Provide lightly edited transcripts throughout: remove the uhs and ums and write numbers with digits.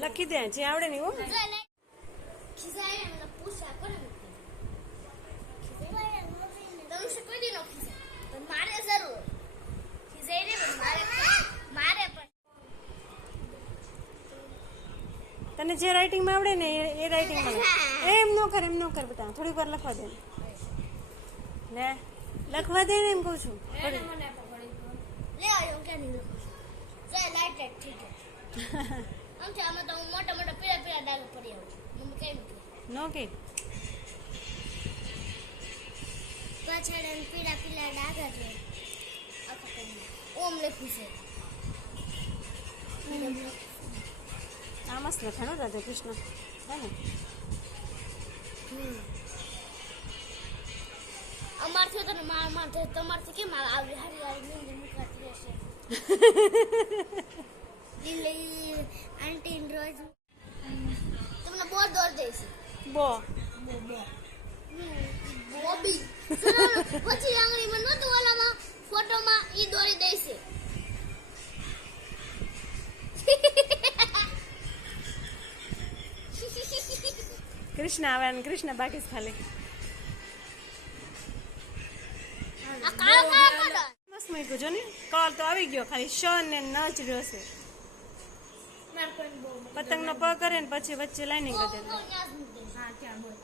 લખી દે જે આવડે ને હો ખિજાય મને પૂછા કોને ખિજાય તને શે કોઈ દી નો ખિજાય પણ મારે જરૂર ખિજાય રે મારે પણ તને જે રાઇટિંગ માં આવડે ને એ રાઇટિંગ માં એમ નો કર બતા થોડી વાર લખવા દે લે લખવા દે ને એમ કહું છું એને મને પકડી લે આયો કે નહીં લે લાઈટ ઠીક છે આમ છે આમાં તો મોટા મોટા પીળા ડાઘ પડી આવે મમ્મી કેમ નો કે પાછળ પીળા ડાઘ છે ઓમ લખ્યું છે આ મસ્ત લખાણો રાધા કૃષ્ણ હે ને અમારથી તો માર તમારથી કેમ આવી હારી હારી મુકાતી રહેશે લીલી આંટી રોજ તમને બહુ દોર દેશે બો બોબી પછી આંગળીમાં નહોતું ઓલામાં ફોટોમાં ઈ દોરી દેશે કૃષ્ણ આવે ને કૃષ્ણ બાકી જ ખાલી આ કાળો મસ્ત મૂક્યું જો ને કલર તો આવી ગયો ખાલી શ ને ન જ રહ્યો છે પતંગ નો પ કરે ને પછી વચ્ચે લાઈનિંગ કરી દે હા ક્યાં બોલ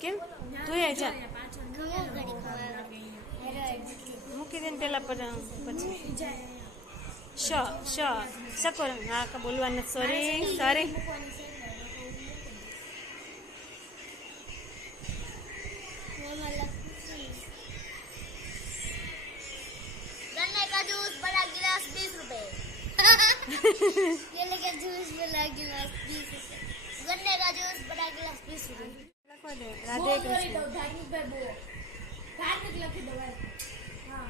કેમ તું એ જા મૂકી દે ને પેલા પર પછી શકો હા કા બોલવાનું સોરી गन्ने का जूस बड़ा गिलास 20 रुपए केले का जूस बड़ा गिलास 20 रुपए गन्ने का जूस बड़ा गिलास 20 रुपए લખવા દે રાધે કૃષ્ણ ધાર્મિક ભાઈ બો ધાર્મિક લખી દો ભાઈ હા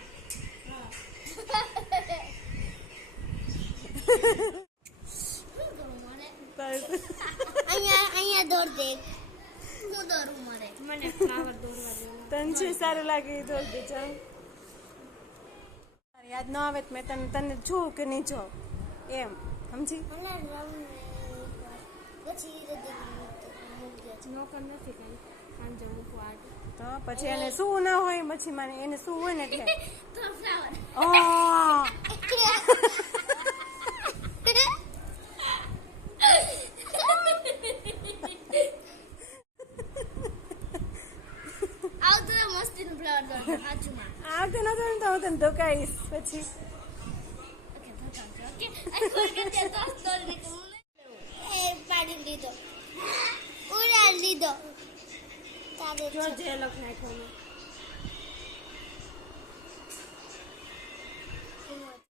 અહીંયા દોર દે હું દોરું મારે મને ફ્લાવર દોરવા દે તને છે સારું લાગે તો દે ચાલ યાદ ન આવે તો મેં તને જોઉં કે નહીં જોઉં એમ સમજી તો પછી એને શું ના હોય પછી મને એને શું હોય ને એટલે આવતે નતો ને તો હું તને ધોકાઈશ પછી પાડી લીધો ઉડાડી લીધો જો જે લખ નાખ્યો